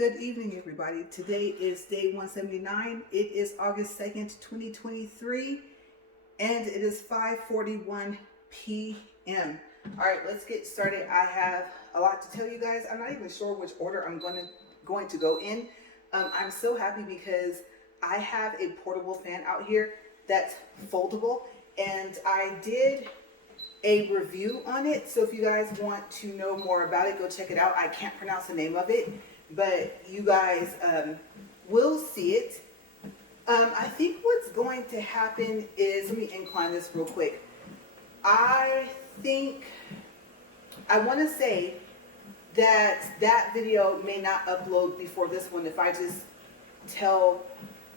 Good evening, everybody. Today is day 179. It is August 2nd, 2023, and it is 5:41 p.m. All right, let's get started. I have a lot to tell you guys. I'm not even sure which order I'm going to go in. I'm so happy because I have a portable fan out here that's foldable, and I did a review on it. So if you guys want to know more about it, go check it out. I can't pronounce the name of it, but you guys will see it. I think what's going to happen is, let me incline this real quick. I want to say that video may not upload before this one if I just tell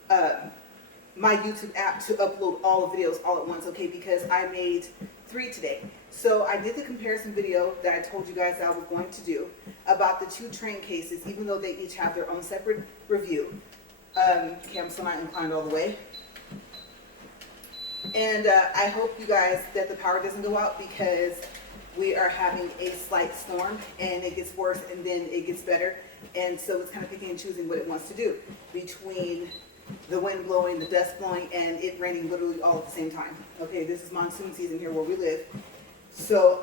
my YouTube app to upload all the videos all at once, okay? Because I made 3 today. So I did the comparison video that I told you guys I was going to do about the 2 train cases, even though they each have their own separate review. Okay, I'm still not inclined all the way. And I hope you guys that the power doesn't go out because we are having a slight storm and it gets worse and then it gets better. And so it's kind of picking and choosing what it wants to do between the wind blowing, the dust blowing, and it raining literally all at the same time. Okay, this is monsoon season here where we live. So,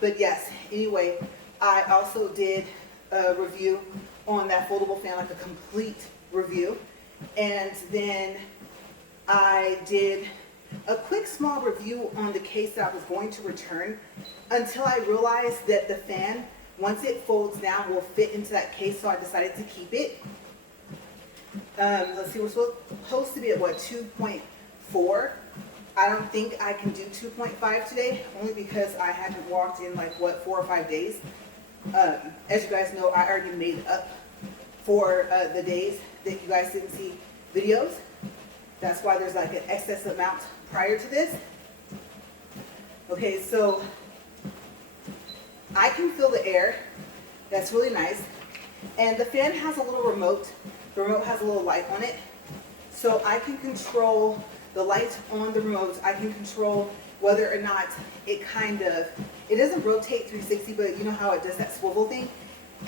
but yes, anyway, I also did a review on that foldable fan, like a complete review. And then I did a quick small review on the case that I was going to return until I realized that the fan, once it folds down, will fit into that case, so I decided to keep it. Let's see, we're supposed to be at what, 2.4. I don't think I can do 2.5 today, only because I haven't walked in like, what, 4 or 5 days. As you guys know, I already made up for the days that you guys didn't see videos. That's why there's like an excess amount prior to this. Okay, so I can feel the air. That's really nice. And the fan has a little remote. The remote has a little light on it. So I can control the light on the remote. I can control whether or not it doesn't rotate 360, but you know how it does that swivel thing?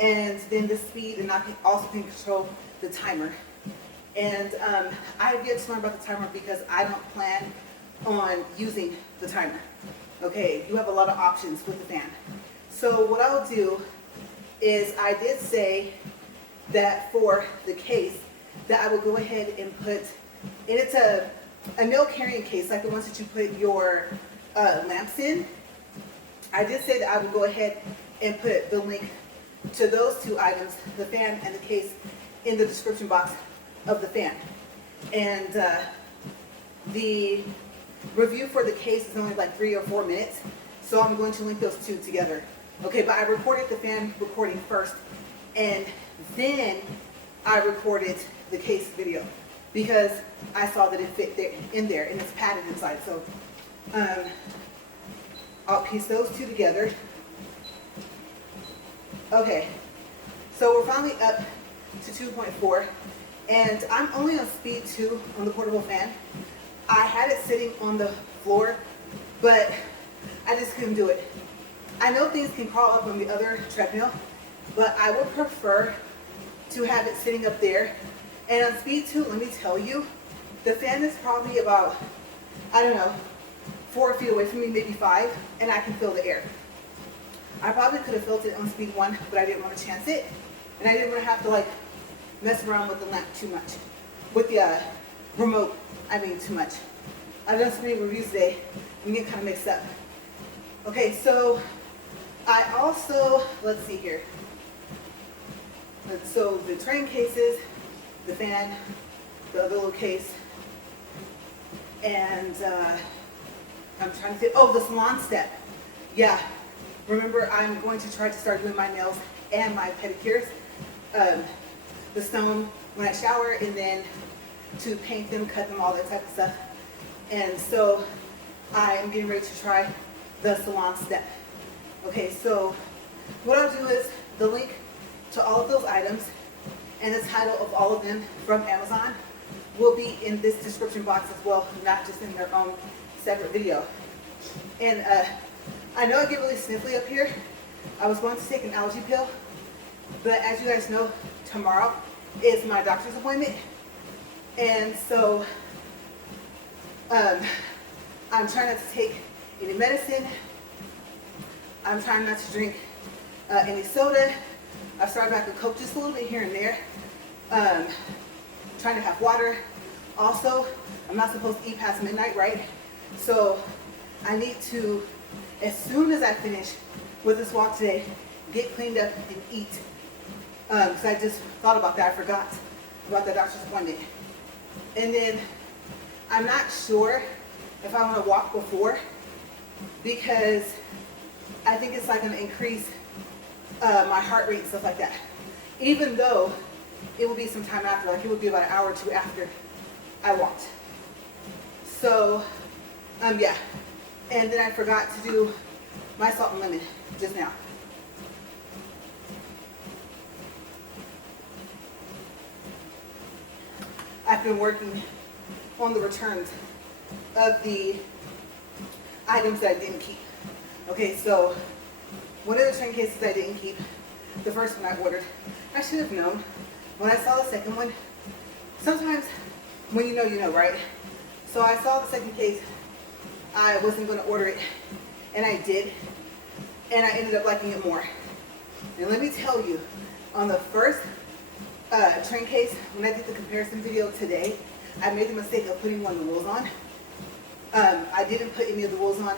And then the speed, and I can also control the timer. And I get smart about the timer because I don't plan on using the timer. Okay, you have a lot of options with the fan. So what I'll do is, I did say that for the case that I will go ahead and put, and it's a nail carrying case like the ones that you put your lamps in. I did say that I would go ahead and put the link to those 2 items, the fan and the case, in the description box of the fan. And the review for the case is only like 3 or 4 minutes, so I'm going to link those 2 together. Okay, but I recorded the fan recording first, and then I recorded the case video because I saw that it fit in there and it's padded inside. So I'll piece those 2 together. Okay, so we're finally up to 2.4, and I'm only on speed 2 on the portable fan. I had it sitting on the floor, but I just couldn't do it. I know things can crawl up on the other treadmill, but I would prefer to have it sitting up there. And on speed 2, let me tell you, the fan is probably about, I don't know, 4 feet away from me, maybe 5, and I can feel the air. I probably could have felt it on speed 1, but I didn't want to chance it. And I didn't want to have to like mess around with the lamp too much. With the remote, I mean too much. I've done so many reviews today, I'm getting kind of mixed up. Okay, so I also, let's see here. So the train cases, the fan, the other little case, and I'm trying to think, oh, the Salon Step. Yeah, remember I'm going to try to start doing my nails and my pedicures. The stone when I shower, and then to paint them, cut them, all that type of stuff. And so I'm getting ready to try the Salon Step. Okay, so what I'll do is the link to all of those items and the title of all of them from Amazon will be in this description box as well, not just in their own separate video. And I know I get really sniffly up here. I was going to take an allergy pill, but as you guys know, tomorrow is my doctor's appointment. And so I'm trying not to take any medicine. I'm trying not to drink any soda. I've started back with Coke just a little bit here and there. Trying to have water. Also, I'm not supposed to eat past midnight, right? So I need to, as soon as I finish with this walk today, get cleaned up and eat. Because I just thought about that. I forgot about the doctor's appointment. And then I'm not sure if I want to walk before, because I think it's like going to increase my heart rate and stuff like that. Even though it will be some time after, like it would be about an hour or two after I walked. So, yeah. And then I forgot to do my salt and lemon just now. I've been working on the returns of the items that I didn't keep. Okay, so one of the train cases I didn't keep, the first one I ordered, I should have known. When I saw the second one, sometimes when you know, right? So I saw the second case, I wasn't going to order it, and I did, and I ended up liking it more. And let me tell you, on the first train case, when I did the comparison video today, I made the mistake of putting one of the wools on. I didn't put any of the wools on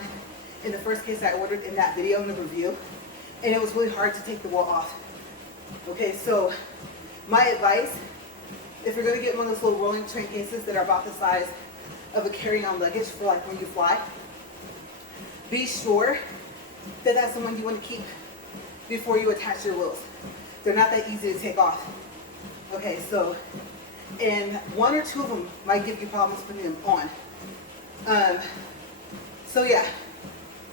in the first case I ordered in that video in the review, and it was really hard to take the wool off. Okay, so my advice, if you're going to get one of those little rolling train cases that are about the size of a carry-on luggage for like when you fly, be sure that that's the one you want to keep before you attach your wheels. They're not that easy to take off. Okay, so, and one or two of them might give you problems putting them on. So yeah,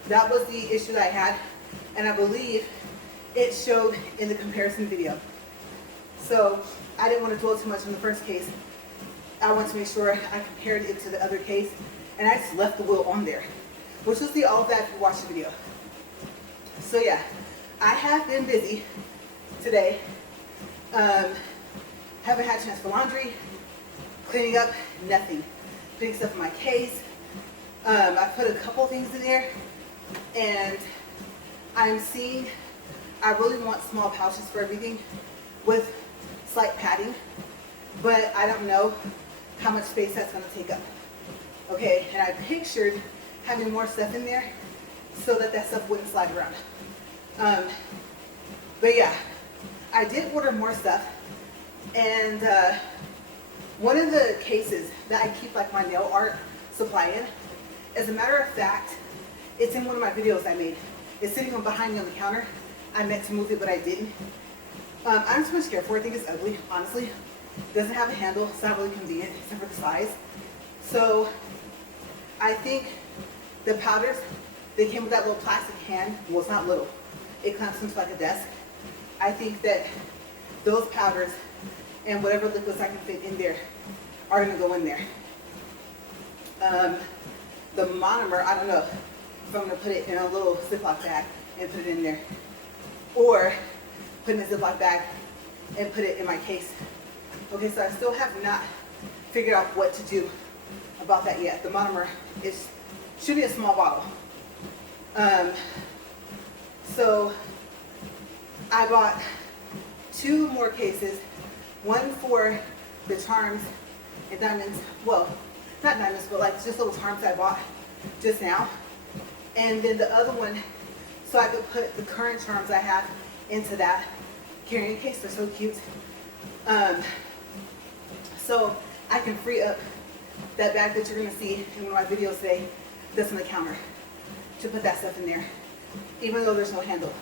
that was the issue that I had, and I believe it showed in the comparison video. So I didn't want to dwell too much on the first case. I want to make sure I compared it to the other case, and I just left the wheel on there, which you'll see all of that if you watch the video. So yeah, I have been busy today. Haven't had a chance for laundry, cleaning up, nothing. Putting stuff in my case. I put a couple things in there, and I'm seeing, I really want small pouches for everything with slight padding, but I don't know how much space that's going to take up. Okay, and I pictured having more stuff in there so that that stuff wouldn't slide around. But yeah, I did order more stuff, and one of the cases that I keep like my nail art supply in, as a matter of fact, it's in one of my videos I made. It's sitting on behind me on the counter. I meant to move it, but I didn't. I'm too much scared for it. I think it's ugly, honestly. It doesn't have a handle. It's not really convenient, except for the size. So I think the powders, they came with that little plastic hand. Well, it's not little. It clamps into like a desk. I think that those powders and whatever liquids I can fit in there are going to go in there. The monomer, I don't know if I'm going to put it in a little Ziploc bag and put it in there, or put it in a Ziploc bag and put it in my case. Okay, so I still have not figured out what to do about that yet. The monomer should be a small bottle. So I bought 2 more cases, one for the charms and diamonds, well, not diamonds, but like just little charms I bought just now. And then the other one, so I could put the current charms I have into that carrying case. They're so cute. So I can free up that bag that you're gonna see in one of my videos today that's on the counter to put that stuff in there, even though there's no handle.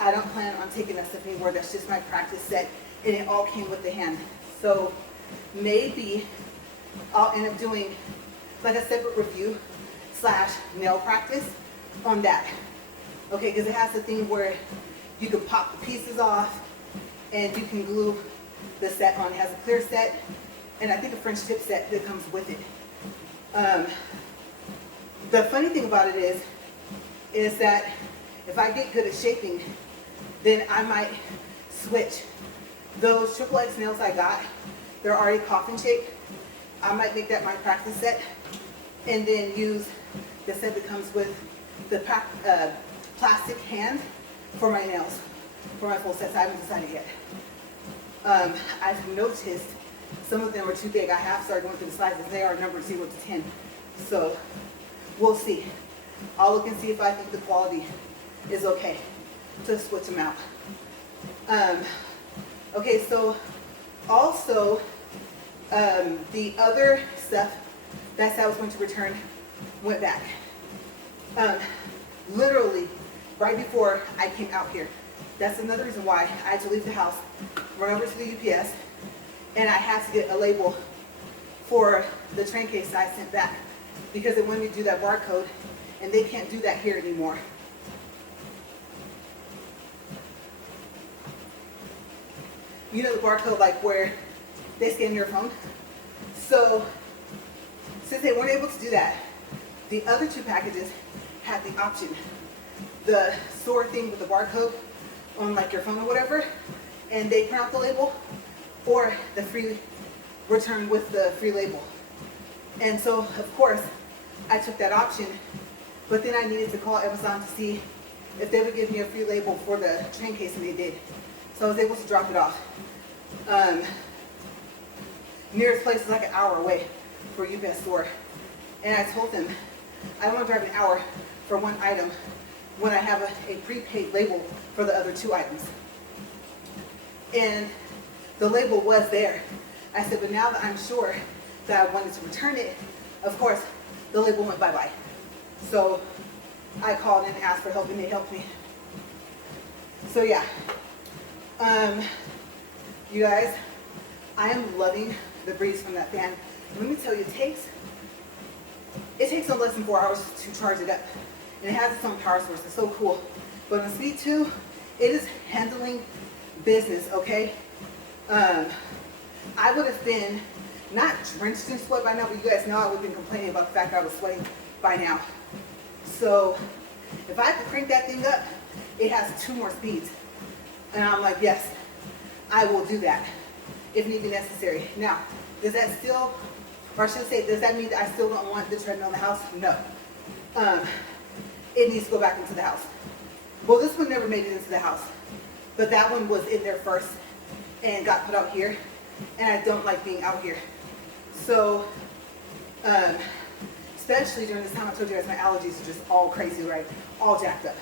I don't plan on taking that stuff anymore. That's just my practice set, and it all came with the hand. So maybe I'll end up doing like a separate review / nail practice on that. Okay, because it has the thing where you can pop the pieces off and you can glue the set on. It has a clear set and I think a French tip set that comes with it. The funny thing about it is that if I get good at shaping, then I might switch Those triple X nails I got, they're already coffin shaped. I might make that my practice set and then use the set that comes with the plastic hand for my nails, for my full sets. I haven't decided yet. I've noticed some of them are too big. I have started going through the sizes. They are numbered 0 to 10. So we'll see. I'll look and see if I think the quality is okay to switch them out. Okay, so also the other stuff that I said I was going to return went back. Literally right before I came out here. That's another reason why I had to leave the house, run over to the UPS, and I had to get a label for the train case that I sent back because they wanted me to do that barcode, and they can't do that here anymore. You know the barcode, like where they scan your phone? So since they weren't able to do that, the other two packages had the option. The store thing with the barcode on like your phone or whatever, and they print out the label, or the free return with the free label. And so of course I took that option, but then I needed to call Amazon to see if they would give me a free label for the train case, and they did. So I was able to drop it off. Nearest place is like an hour away for a UPS store. And I told them, I don't want to drive an hour for one item when I have a prepaid label for the other two items. And the label was there. I said, but now that I'm sure that I wanted to return it, of course, the label went bye-bye. So I called and asked for help, and they helped me. So yeah. You guys, I am loving the breeze from that fan. Let me tell you, it takes no less than 4 hours to charge it up. And it has its own power source. It's so cool. But on Speed 2, it is handling business, okay? I would have been not drenched in sweat by now, but you guys know I would have been complaining about the fact that I was sweating by now. So if I have to crank that thing up, it has 2 more speeds. And I'm like, yes, I will do that if need be necessary. Now, does that still, or I should say, does that mean that I still don't want the treadmill in the house? No. It needs to go back into the house. Well, this one never made it into the house, but that one was in there first and got put out here, and I don't like being out here. So, especially during this time, I told you guys my allergies are just all crazy, right? All jacked up.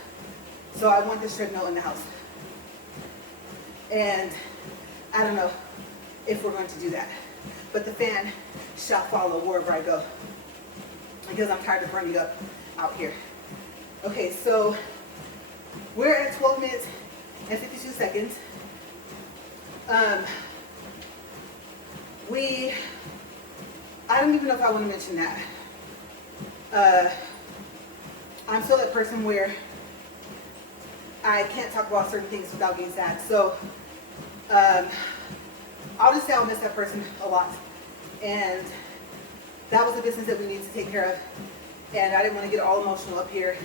So I want this treadmill in the house. And I don't know if we're going to do that, but the fan shall follow wherever I go because I'm tired of burning up out here. Okay, so we're at 12 minutes and 52 seconds. I don't even know if I want to mention that. I'm still that person where I can't talk about certain things without being sad. So I'll just say I'll miss that person a lot. And that was a business that we need to take care of. And I didn't want to get all emotional up here,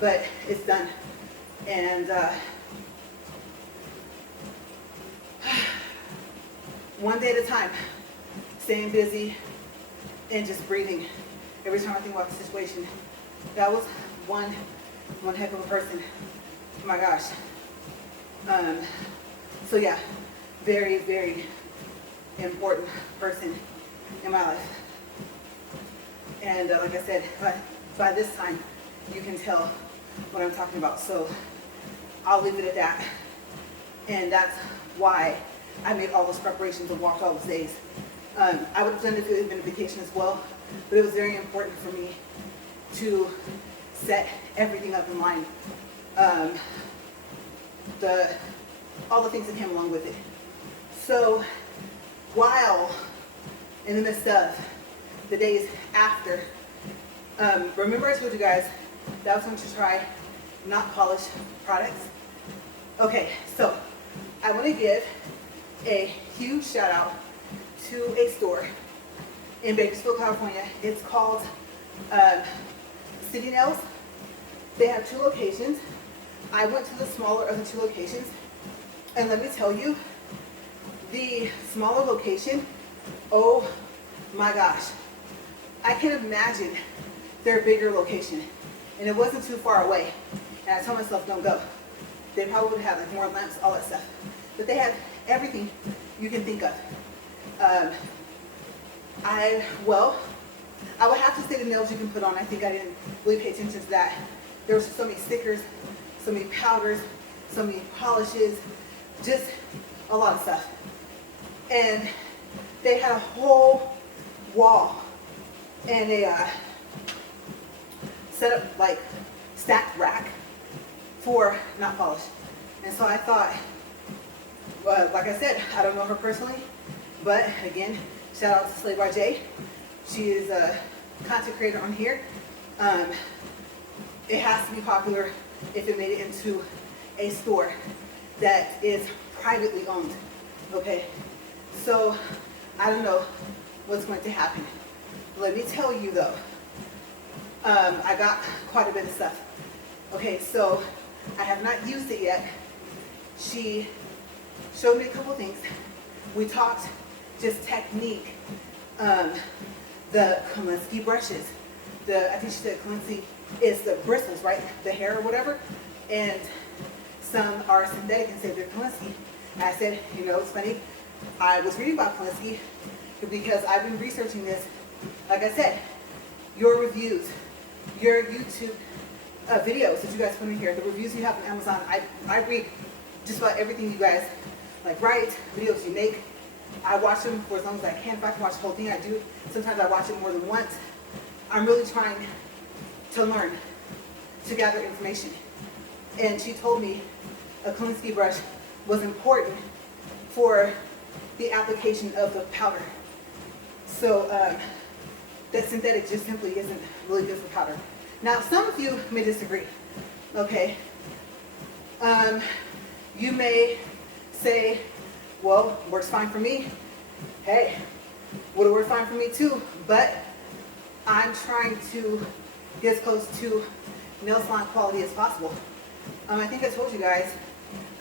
but it's done. And one day at a time, staying busy and just breathing. Every time I think about the situation, that was one heck of a person. Oh my gosh. So yeah, very, very important person in my life. And like I said, by this time, you can tell what I'm talking about. So I'll leave it at that. And that's why I made all those preparations and walked all those days. I would have done it if it had been a vacation as well, but it was very important for me to set everything up in line. All the things that came along with it. So while in the midst of the days after, remember I told you guys that I was going to try not polished products? Okay, so I want to give a huge shout out to a store in Bakersfield, California. It's called City Nails. They have 2 locations. I went to the smaller of the 2 locations, and let me tell you, The smaller location, oh my gosh. I can imagine their bigger location. And it wasn't too far away. And I told myself, don't go. They probably would have like more lamps, all that stuff. But they have everything you can think of. I would have to say the nails you can put on. I think I didn't really pay attention to that. There was so many stickers, so many powders, so many polishes, just a lot of stuff. And they had a whole wall and a set up like stacked rack for not polished. And so I thought, like I said, I don't know her personally, but again, shout out to Slay by J. She is a content creator on here. It has to be popular if it made it into a store that is privately owned, okay? So I don't know what's going to happen. Let me tell you though, I got quite a bit of stuff. Okay, so I have not used it yet. She showed me a couple things. We talked just technique. The Koonie brushes. I think she said Koonie is the bristles, right? The hair or whatever. And some are synthetic and say they're Koonie. I said, you know, it's funny. I was reading about Koonie because I've been researching this. Like I said, your reviews, your YouTube videos that you guys put in here, the reviews you have on Amazon, I read just about everything you guys like write, videos you make. I watch them for as long as I can. If I can watch the whole thing, I do. Sometimes I watch it more than once. I'm really trying to learn, to gather information. And she told me a Koonie brush was important for the application of the powder. So that synthetic just simply isn't really good for powder. Now, some of you may disagree, okay? You may say, well, works fine for me. Hey, would have worked fine for me too, but I'm trying to get as close to nail salon quality as possible. I think I told you guys,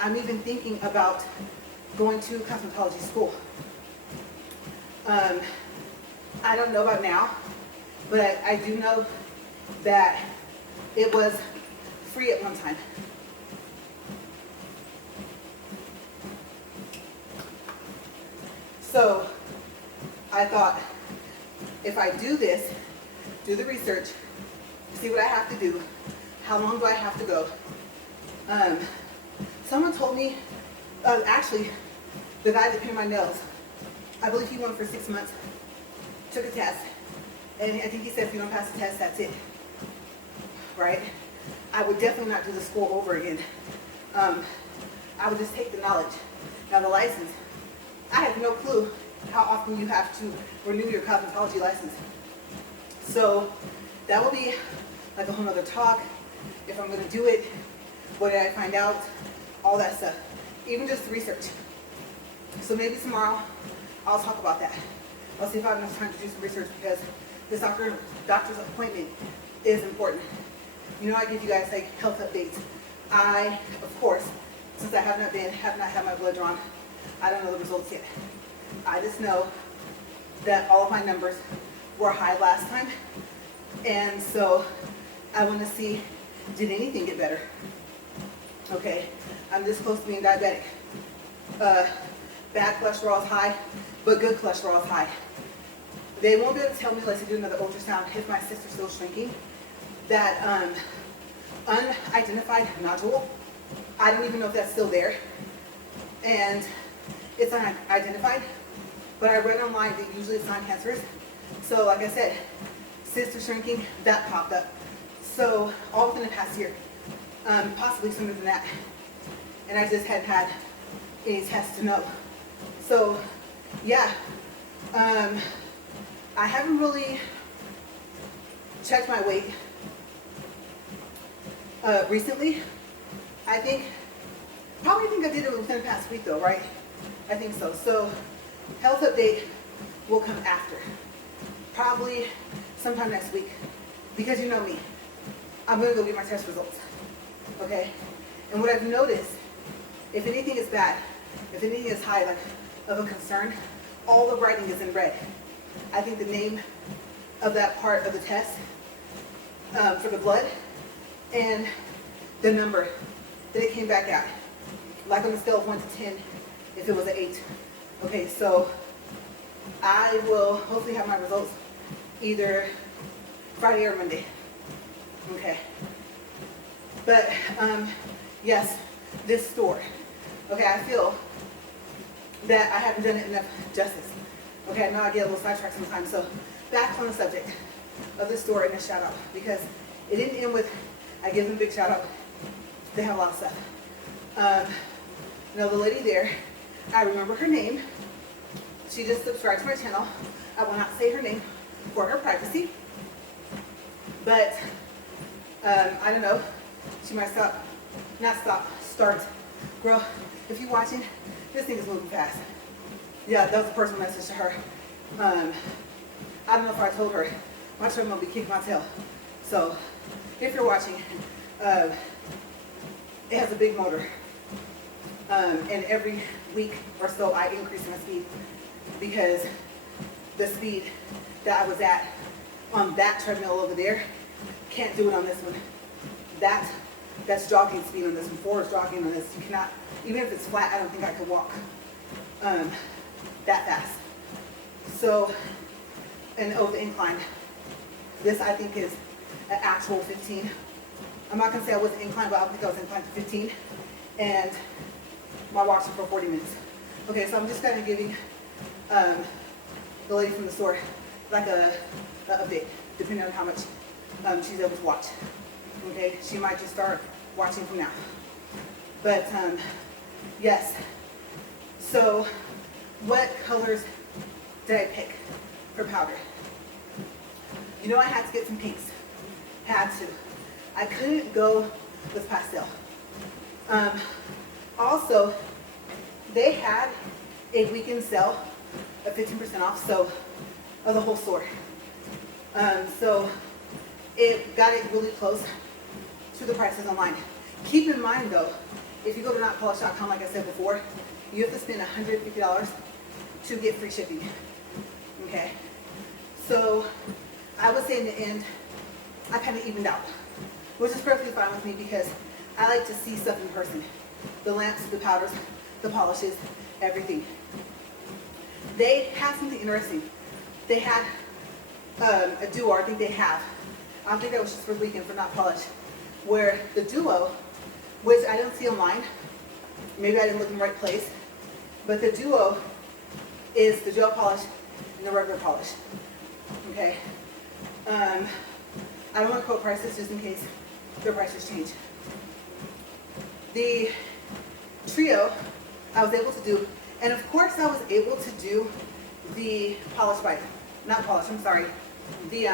I'm even thinking about going to cosmetology school. I don't know about now, but I do know that it was free at one time. So I thought, if I do this, do the research, see what I have to do, how long do I have to go? Someone told me, actually, the guy that painted my nails, I believe he went for 6 months, took a test, and I think he said if you don't pass the test, that's it, right? I would definitely not do the school over again. I would just take the knowledge. Now the license, I have no clue how often you have to renew your cosmetology license. So that will be like a whole nother talk. If I'm gonna do it, what did I find out? All that stuff. Even just research. So maybe tomorrow I'll talk about that. I'll see if I have enough time to do some research because this doctor's appointment is important. You know, I give you guys like health updates. I, of course, since I have not had my blood drawn, I don't know the results yet. I just know that all of my numbers were high last time. And so I want to see, did anything get better? Okay, I'm this close to being diabetic. Bad cholesterol is high, but good cholesterol is high. They won't be able to tell me unless I do another ultrasound if my cysts are still shrinking. That unidentified nodule, I don't even know if that's still there. And it's unidentified, but I read online that usually it's non-cancerous. So like I said, cysts are shrinking, that popped up. So all within the past year, possibly sooner than that. And I just hadn't had any tests to know. So yeah, I haven't really checked my weight recently. I probably think I did it within the past week though, right? I think so. So health update will come after. Probably sometime next week. Because you know me, I'm gonna go get my test results. Okay? And what I've noticed, if anything is bad, if anything is high, like of a concern. All the writing is in red. I think the name of that part of the test for the blood and the number that it came back at, like on a scale of 1 to 10, if it was an 8. Okay, so I will hopefully have my results either Friday or Monday. Okay, but yes, this store. Okay, I feel that I haven't done it enough justice. Okay, I know I get a little sidetracked sometimes, so back on the subject of the store and a shout out, because it didn't end with, I give them a big shout out. They have a lot of stuff. You know, the lady there, I remember her name. She just subscribed to my channel. I will not say her name for her privacy, but I don't know. She might start. Girl, if you're watching, this thing is moving fast. Yeah, that was a personal message to her. I don't know if I told her. My treadmill will be kicking my tail. So, if you're watching, it has a big motor. And every week or so, I increase my speed because the speed that I was at on that treadmill over there, can't do it on this one. That's jogging speed on this one. 4 is jogging on this. You cannot, even if it's flat, I don't think I could walk that fast. So, and over the incline, this I think is an actual 15. I'm not gonna say I wasn't inclined, but I think I was inclined to 15. And my walks are for 40 minutes. Okay, so I'm just kind of giving the lady from the store like a update, depending on how much she's able to watch. Okay, she might just start watching from now. But yes, so what colors did I pick for powder? You know, I had to get some pinks. Had to. I couldn't go with pastel. Also, they had a weekend sale of 15% off, so of the whole store. So it got it really close to the prices online. Keep in mind though, if you go to notpolish.com, like I said before, you have to spend $150 to get free shipping. Okay, so I would say in the end, I kind of evened out, which is perfectly fine with me because I like to see stuff in person. The lamps, the powders, the polishes, everything. They had something interesting. They had a duo, I think they have. I don't think that was just for the weekend for Not Polish, where the duo, which I didn't see online, maybe I didn't look in the right place, but the duo is the gel polish and the regular polish. Okay. I don't want to quote prices just in case their prices change. The trio I was able to do, and of course I was able to do the polish by, not polish, I'm sorry, the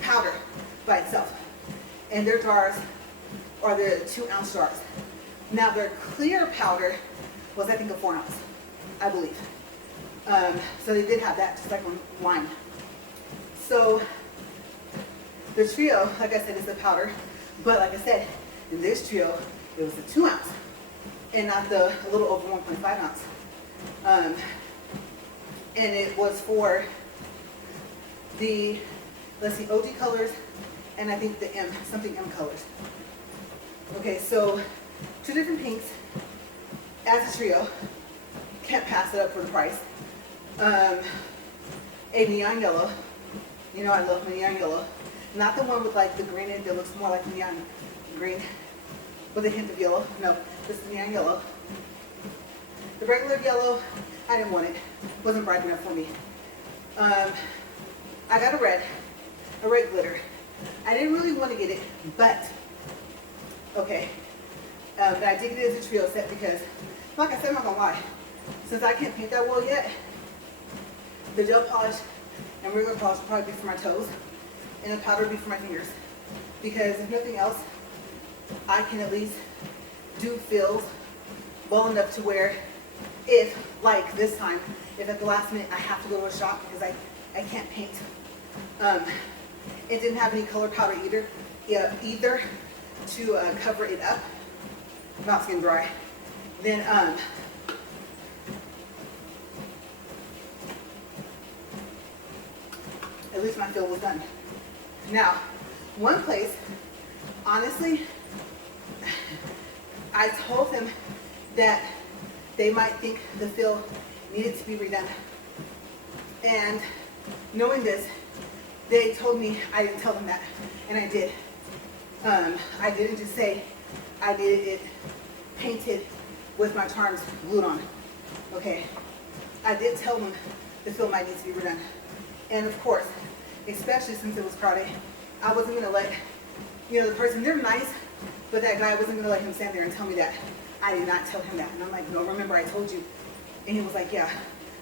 powder by itself. And their jars are the 2-ounce jars. Now their clear powder was I think a 4-ounce, I believe. So they did have that, just like on wine. So the trio, like I said, is the powder, but like I said, in this trio, it was a 2-ounce and not the a little over 1.5 ounce. And it was for the, let's see, OG colors and I think the something M colors. Okay, so 2 different pinks as a trio. Can't pass it up for the price. A neon yellow. You know I love my neon yellow. Not the one with like the green in it that looks more like neon green with a hint of yellow. No, this is neon yellow. The regular yellow, I didn't want it. Wasn't bright enough for me. I got a red glitter. I didn't really want to get it, but okay. But I did get it as a trio set because, like I said, I'm not gonna lie. Since I can't paint that well yet, the gel polish and regular polish will probably be for my toes, and the powder will be for my fingers. Because if nothing else, I can at least do fills well enough to where if, like this time, if at the last minute I have to go to a shop because I can't paint. It didn't have any color powder either to cover it up. Mouth's getting dry. Then at least my fill was done. Now, one place, honestly, I told them that they might think the fill needed to be redone. And knowing this, they told me I didn't tell them that, and I did. I didn't just say I needed it painted with my charms glued on. Okay, I did tell them the fill might need to be redone. And of course, especially since it was crowded, I wasn't gonna let, the person, they're nice, but that guy wasn't gonna let him stand there and tell me that. I did not tell him that. And I'm like, no, remember I told you. And he was like, yeah.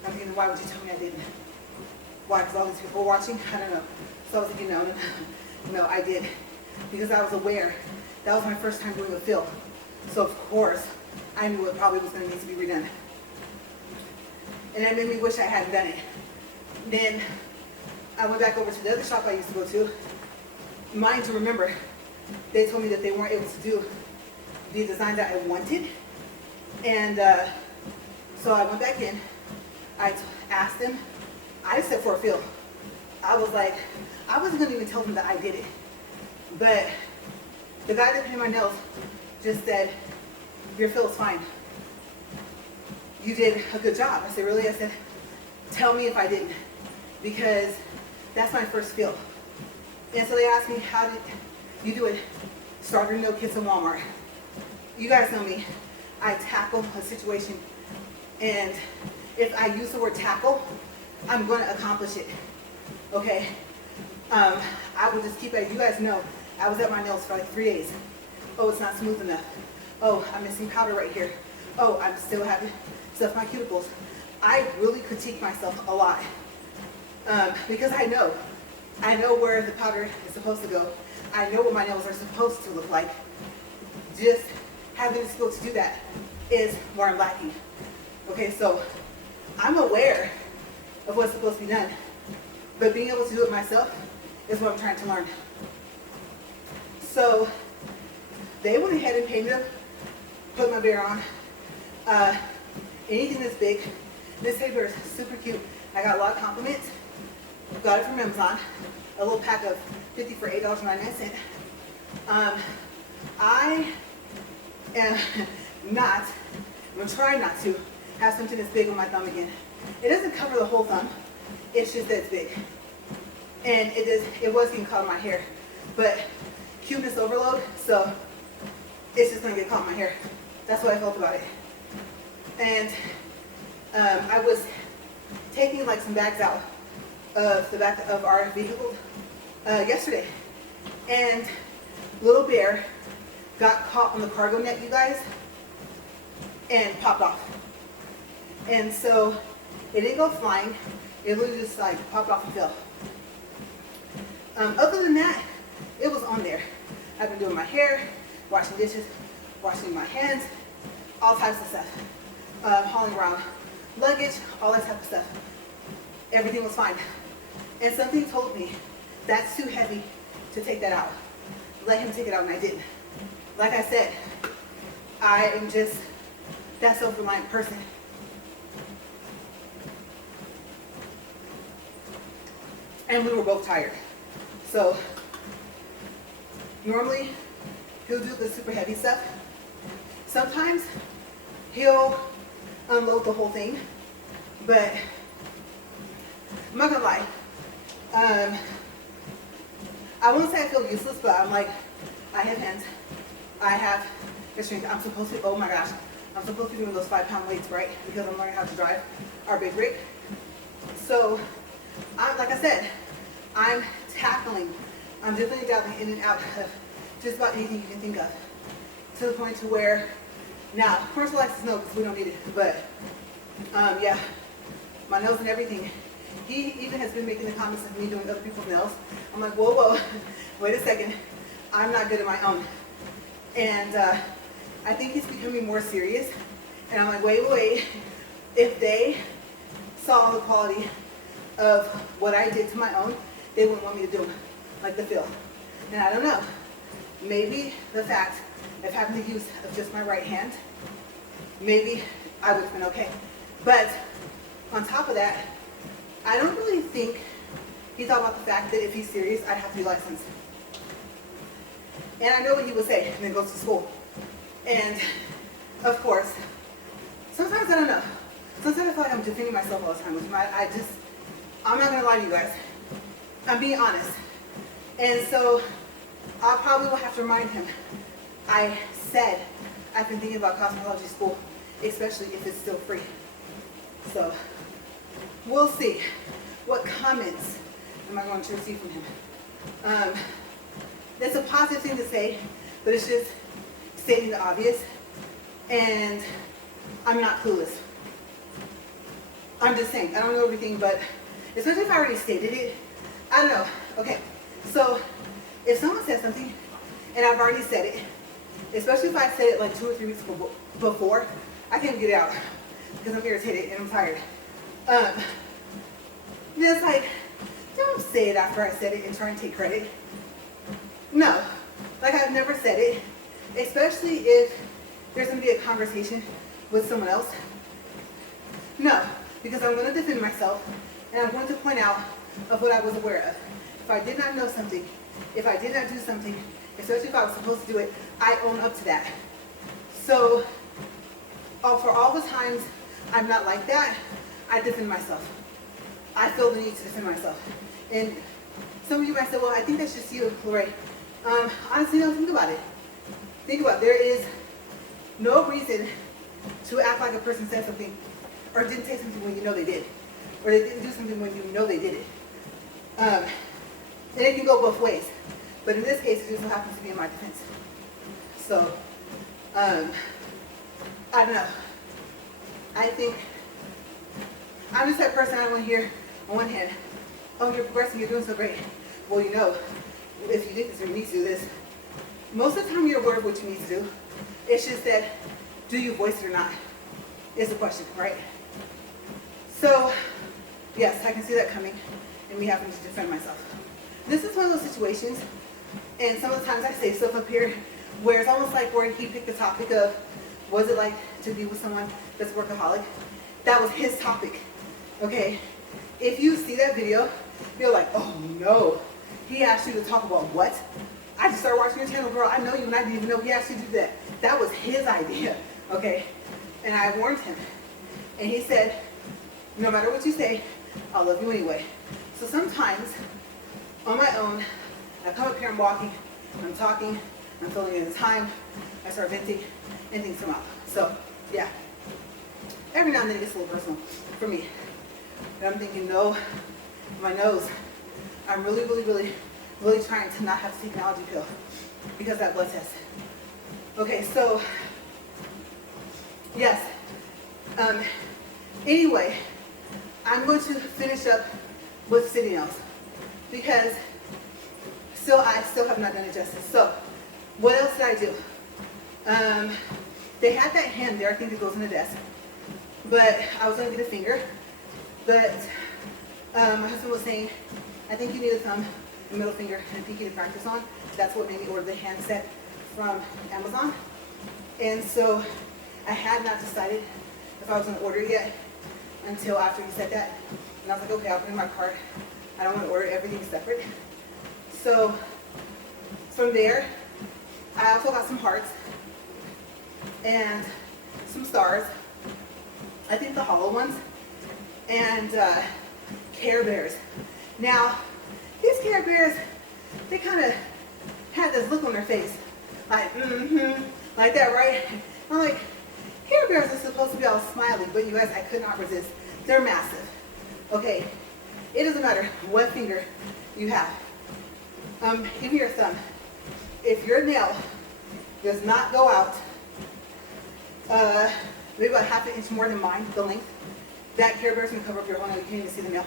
I'm thinking, why would you tell me I didn't? Why? Because all these people were watching? I don't know. So I was like, no, I did. Because I was aware. That was my first time doing a fill. So of course, I knew it probably was going to need to be redone. And that made me wish I hadn't done it. Then I went back over to the other shop I used to go to. Mind to remember, they told me that they weren't able to do the design that I wanted. And so I went back in. I asked them. I said for a fill. I was like, I wasn't going to even tell them that I did it. But the guy that painted my nails just said, your fill is fine. You did a good job. I said, really? I said, tell me if I didn't. Because that's my first fill. And so they asked me, how did you do it? Starter nail kits in Walmart. You guys know me. I tackle a situation. And if I use the word tackle, I'm going to accomplish it. Okay? I will just keep at it. You guys know, I was at my nails for like 3 days. Oh, it's not smooth enough. Oh, I'm missing powder right here. Oh, I'm still having stuff in my cuticles. I really critique myself a lot. Because I know where the powder is supposed to go. I know what my nails are supposed to look like. Just having the skill to do that is where I'm lacking. Okay, so I'm aware of what's supposed to be done, but being able to do it myself is what I'm trying to learn. So they went ahead and painted them, put my bear on. Anything that's big. This paper is super cute. I got a lot of compliments. Got it from Amazon. A little pack of 50 for $8.99. I am not, I'm going to try not to have something that's big on my thumb again. It doesn't cover the whole thumb. It's just that it's big. And it was getting caught in my hair. But cuteness overload, so it's just going to get caught in my hair. That's what I felt about it. And I was taking like some bags out of the back of our vehicle yesterday. And little bear got caught on the cargo net, you guys, and popped off. And so it didn't go flying. It literally just like popped off and fell. Other than that, it was on there. I've been doing my hair, washing dishes, washing my hands, all types of stuff. Hauling around luggage, all that type of stuff. Everything was fine. And something told me, that's too heavy to take that out. Let him take it out, and I didn't. Like I said, I am just that self-reliant person. And we were both tired. So normally he'll do the super heavy stuff. Sometimes he'll unload the whole thing, but I'm not gonna lie. I won't say I feel useless, but I'm like, I have hands. I have the strength. I'm supposed to, oh my gosh, I'm supposed to be doing those 5-pound weights, right? Because I'm learning how to drive our big rig. So, like I said, I'm tackling. I'm definitely dabbling in and out of just about anything you can think of. To the point to where, now, commercial license, no, because we don't need it. But, yeah, my nails and everything. He even has been making the comments of me doing other people's nails. I'm like, whoa, whoa, wait a second. I'm not good at my own. And I think he's becoming more serious. And I'm like, wait. If they saw the quality of what I did to my own, they wouldn't want me to do them, like the fill. And I don't know. Maybe the fact of having the use of just my right hand, maybe I would have been okay. But on top of that, I don't really think he thought about the fact that if he's serious, I'd have to be licensed. And I know what he would say, and then goes to school. And of course, sometimes I don't know. Sometimes I feel like I'm defending myself all the time with him. I'm not gonna lie to you guys. I'm being honest. And so I probably will have to remind him. I said I've been thinking about cosmetology school, especially if it's still free. So we'll see what comments am I going to receive from him. That's a positive thing to say, but it's just stating the obvious. And I'm not clueless. I'm just saying, I don't know everything, but especially if I already stated it, I don't know. Okay, so if someone says something and I've already said it, especially if I said it like 2 or 3 weeks before, I can't get it out because I'm irritated and I'm tired. It's like, don't say it after I said it and try and take credit. No, like I've never said it, especially if there's going to be a conversation with someone else. No, because I'm going to defend myself and I'm going to point out of what I was aware of. If I did not know something, if I did not do something, especially if I was supposed to do it, I own up to that. So for all the times I'm not like that, I defend myself. I feel the need to defend myself. And some of you might say, well, I think that's just you, LaRae. Honestly, no, think about it. Think about it. There is no reason to act like a person said something or didn't say something when you know they did. Or they didn't do something when you know they did it. And it can go both ways. But in this case, it just so happens to be in my defense. So, I don't know. I think I'm just that person. I want to hear on one hand, oh, you're progressing, you're doing so great. Well, you know, if you did this or you need to do this, most of the time you're aware of what you need to do. It's just that, do you voice it or not, is the question, right? So, yes, I can see that coming and me having to defend myself. This is one of those situations, and some of the times I say stuff up here where it's almost like where he picked the topic of, was it like to be with someone that's a workaholic? That was his topic, okay? If you see that video, you're like, oh no, he asked you to talk about what? I just started watching your channel, girl. I know you and I didn't even know he asked you to do that. That was his idea, okay? And I warned him. And he said, no matter what you say, I'll love you anyway. So sometimes, on my own, I come up here, I'm walking, I'm talking, I'm filling in the time, I start venting, and things come out. So, yeah. Every now and then it gets a little personal for me. And I'm thinking, no, my nose. I'm really, really, really, really trying to not have to take an allergy pill because of that blood test. Okay, so, yes. Anyway, I'm going to finish up with sitting nails because I still have not done it justice. So, what else did I do? They had that hand there, I think it goes on the desk, but I was going to get a finger, but my husband was saying, I think you need a thumb, a middle finger, and a pinky to practice on. That's what made me order the hand set from Amazon. And so I had not decided if I was going to order it yet until after he said that. And I was like, okay, I'll put in my cart. I don't want to order everything separate. So from there, I also got some hearts and some stars. I think the hollow ones. And Care Bears. Now, these Care Bears, they kind of had this look on their face. Like, like that, right? I'm like, Care Bears are supposed to be all smiley, but you guys, I could not resist. They're massive. Okay, it doesn't matter what finger you have. Even your thumb. If your nail does not go out, maybe about ½ an inch more than mine, the length, that Care Bear's gonna cover up your whole nail. You can't even see the nail.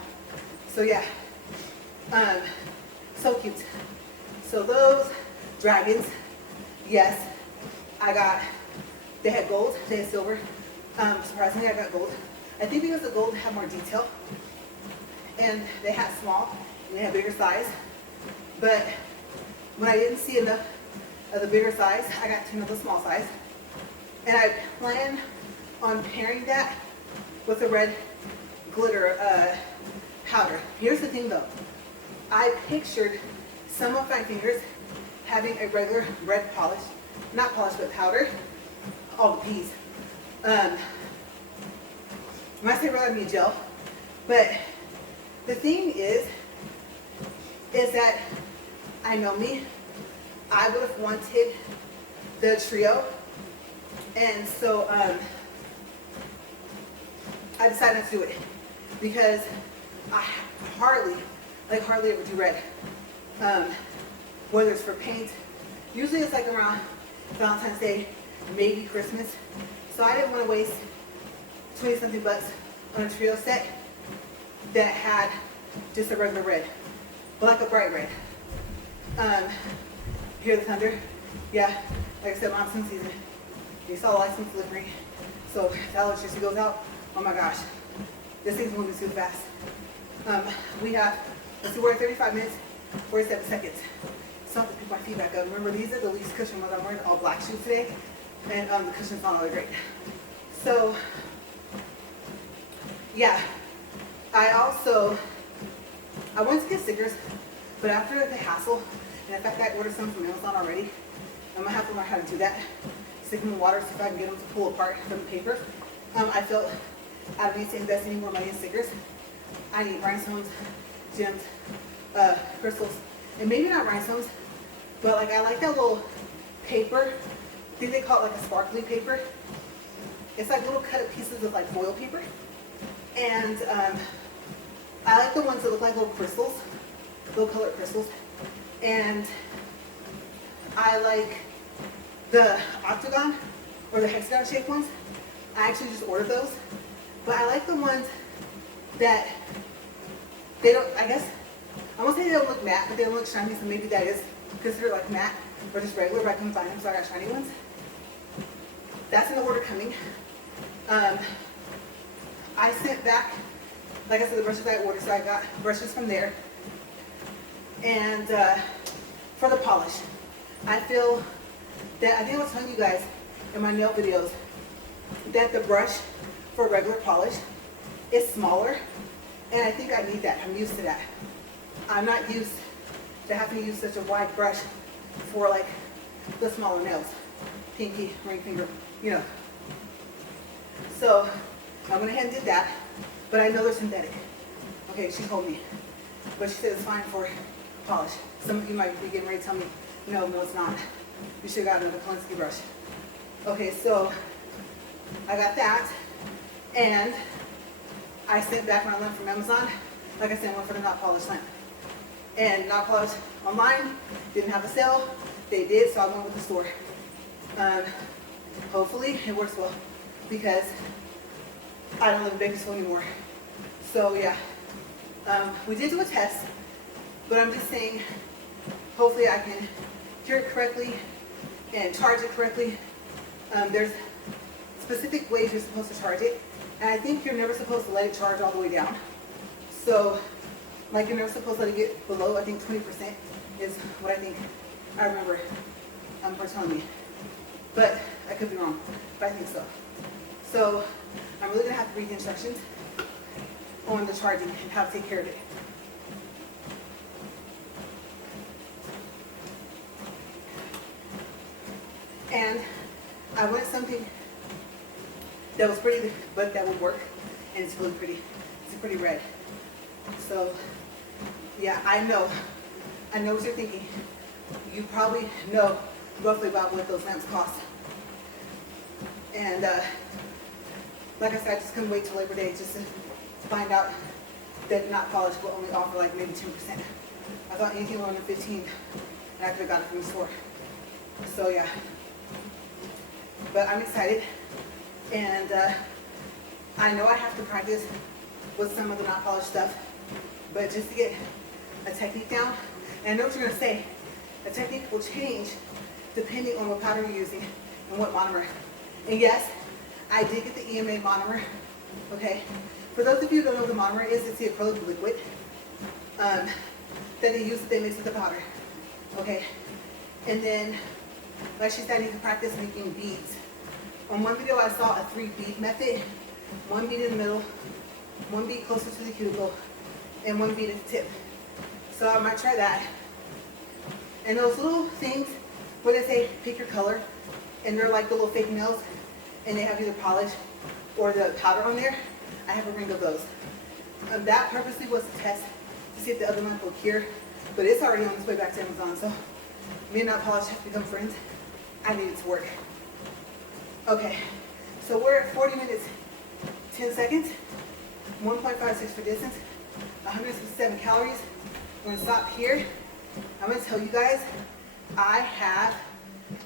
So yeah, so cute. So those dragons, yes, they had gold, they had silver. Surprisingly, I got gold. I think because the gold had more detail, and they had small, and they had bigger size. But when I didn't see enough of the bigger size, I got 10 of the small size. And I plan on pairing that with the red glitter powder. Here's the thing though. I pictured some of my fingers having a regular red polish, not polish, but powder. All the P's. When I say red, I mean gel. But the thing is that I know me. I would have wanted the trio, and so I decided not to do it because I hardly ever do red. Whether it's for paint, usually it's like around Valentine's Day, maybe Christmas. So I didn't want to waste 20-something bucks on a trio set that had just a regular red, but like a bright red. Hear the thunder? Yeah, like I said, monsoon season. You saw the lights and flickering. So if that electricity goes out, oh my gosh, this thing's moving too fast. We have, let's see, we're at 35 minutes, 47 seconds. So I have to pick my feet back up. Remember, these are the least cushion ones. I'm wearing all black shoes today, and the cushion's not all that great. So, yeah, I wanted to get stickers, but after the hassle, and in fact I ordered some from Amazon already, I'm gonna have to learn how to do that. Stick them in water, see if I can get them to pull apart from the paper. I felt I don't need to invest any more money in stickers. I need rhinestones, gems, crystals, and maybe not rhinestones, but like I like that little paper. I think they call it like a sparkly paper. It's like little cut up pieces of like foil paper. And I like the ones that look like little crystals, little colored crystals. And I like the octagon or the hexagon shaped ones. I actually just ordered those. But I like the ones that they don't, I guess, I won't say they don't look matte, but they don't look shiny, so maybe that is considered like matte or just regular, but I couldn't find them, so I got shiny ones. That's in the order coming. I sent back, like I said, the brushes I ordered, so I got brushes from there. And for the polish, I feel that, I think I was telling you guys in my nail videos, that the brush for regular polish is smaller, and I think I need that. I'm used to that. I'm not used to having to use such a wide brush for like the smaller nails, pinky, ring finger, you know. So I went ahead and did that, but I know they're synthetic. Okay, she told me, but she said it's fine for polish. Some of you might be getting ready to tell me, no, it's not. You should have gotten another Koonie brush. Okay, so I got that, and I sent back my lamp from Amazon. Like I said, I went for the not polished lamp. And not polished online, didn't have a sale. They did, so I went with the store. Hopefully it works well, because I don't live in Bakersfield anymore. So yeah, we did do a test, but I'm just saying, hopefully I can cure it correctly and charge it correctly. There's specific ways you're supposed to charge it, and I think you're never supposed to let it charge all the way down. So, like, you're never supposed to let it get below, I think 20% is what I think I remember for telling me. But I could be wrong, but I think so. So I'm really gonna have to read the instructions on the charging and how to take care of it. And I wanted something that was pretty, but that would work, and it's really pretty. It's a pretty red. So yeah, I know what you're thinking. You probably know roughly about what those lamps cost. And like I said, I just couldn't wait till Labor Day just to find out that not polished will only offer like maybe 10%. I thought anything lower than 15, and I could have got it from the store. So yeah, but I'm excited, and I know I have to practice with some of the not polished stuff, but just to get a technique down. And I know what you're gonna say, a technique will change depending on what powder you're using and what monomer. And yes, I did get the EMA monomer, okay? For those of you who don't know what the monomer is, it's the acrylic liquid that they use, that they mix with the powder, okay? And then, like she said, I need to practice making beads. On one video, I saw a 3-bead method, 1 bead in the middle, 1 bead closer to the cuticle, and 1 bead at the tip. So So I might try that. And those little things, where they say pick your color, and they're like the little fake nails, and they have either polish or the powder on there. I have a ring of those. That purposely was to test to see if the other one will cure, but it's already on its way back to Amazon, so me and that polish have become friends. I need it to work. Okay, so we're at 40 minutes, 10 seconds, 1.56 for distance, 167 calories. I'm gonna stop here. I'm gonna tell you guys, I have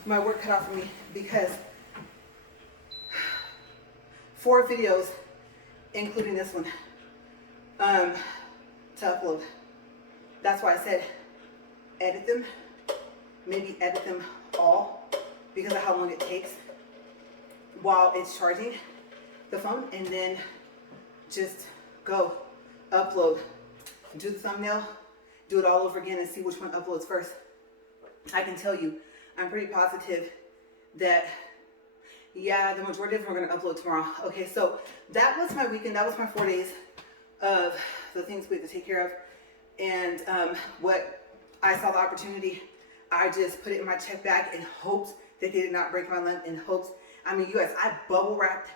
my work cut out for me because 4 videos, including this one, to upload. That's why I said edit them, maybe edit them all because of how long it takes while it's charging the phone, and then just go upload, do the thumbnail, do it all over again and see which one uploads first. I can tell you, I'm pretty positive that, yeah, the majority of them are gonna upload tomorrow. Okay, so that was my weekend. That was my 4 days of the things we had to take care of. And what I saw the opportunity, I just put it in my check bag in hopes that they did not break my limb, in hopes. I mean, you guys, I bubble wrapped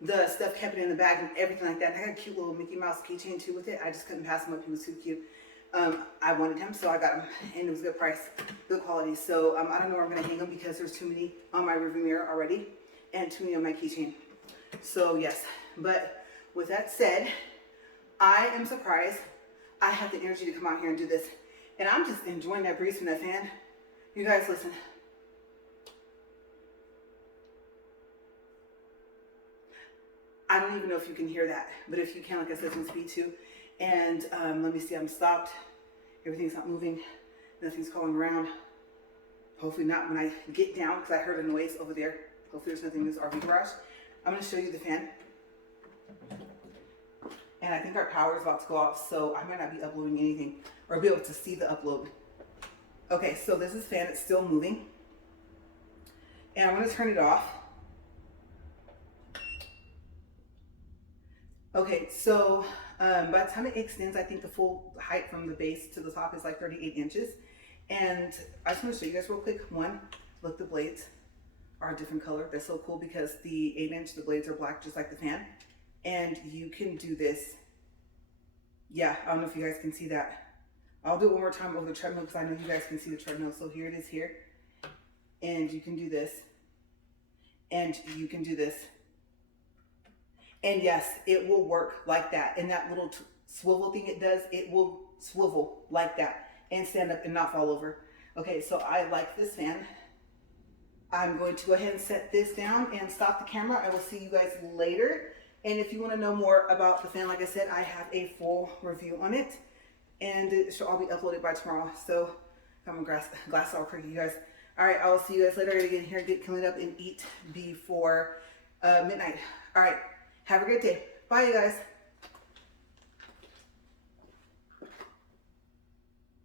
the stuff, kept it in the bag and everything like that. And I got a cute little Mickey Mouse keychain too with it. I just couldn't pass him up. He was too cute. I wanted him, so I got him, and it was a good price, good quality. So I don't know where I'm gonna hang them because there's too many on my rearview mirror already and too many on my keychain. So yes, but with that said, I am surprised I have the energy to come out here and do this. And I'm just enjoying that breeze from that fan. You guys listen. I don't even know if you can hear that, but if you can, like I said, it's in speed 2. And let me see, I'm stopped. Everything's not moving. Nothing's calling around. Hopefully not when I get down, because I heard a noise over there. Hopefully there's nothing in this RV garage. I'm gonna show you the fan. And I think our power is about to go off, so I might not be uploading anything or be able to see the upload. Okay, so this is the fan, it's still moving. And I'm gonna turn it off. Okay, so by the time it extends, I think the full height from the base to the top is like 38 inches. And I just want to show you guys real quick. One, look, the blades are a different color. That's so cool because the 8-inch, the blades are black just like the fan. And you can do this. Yeah, I don't know if you guys can see that. I'll do it one more time over the treadmill because I know you guys can see the treadmill. So here it is here. And you can do this. And you can do this. And yes, it will work like that. And that little swivel thing it does, it will swivel like that and stand up and not fall over. Okay, so I like this fan. I'm going to go ahead and set this down and stop the camera. I will see you guys later. And if you want to know more about the fan, like I said, I have a full review on it. And it should all be uploaded by tomorrow. So I'm gonna glass all pretty, you guys. All right, I will see you guys later. I gotta get in here, get cleaned up and eat before midnight. All right. Have a great day. Bye, you guys.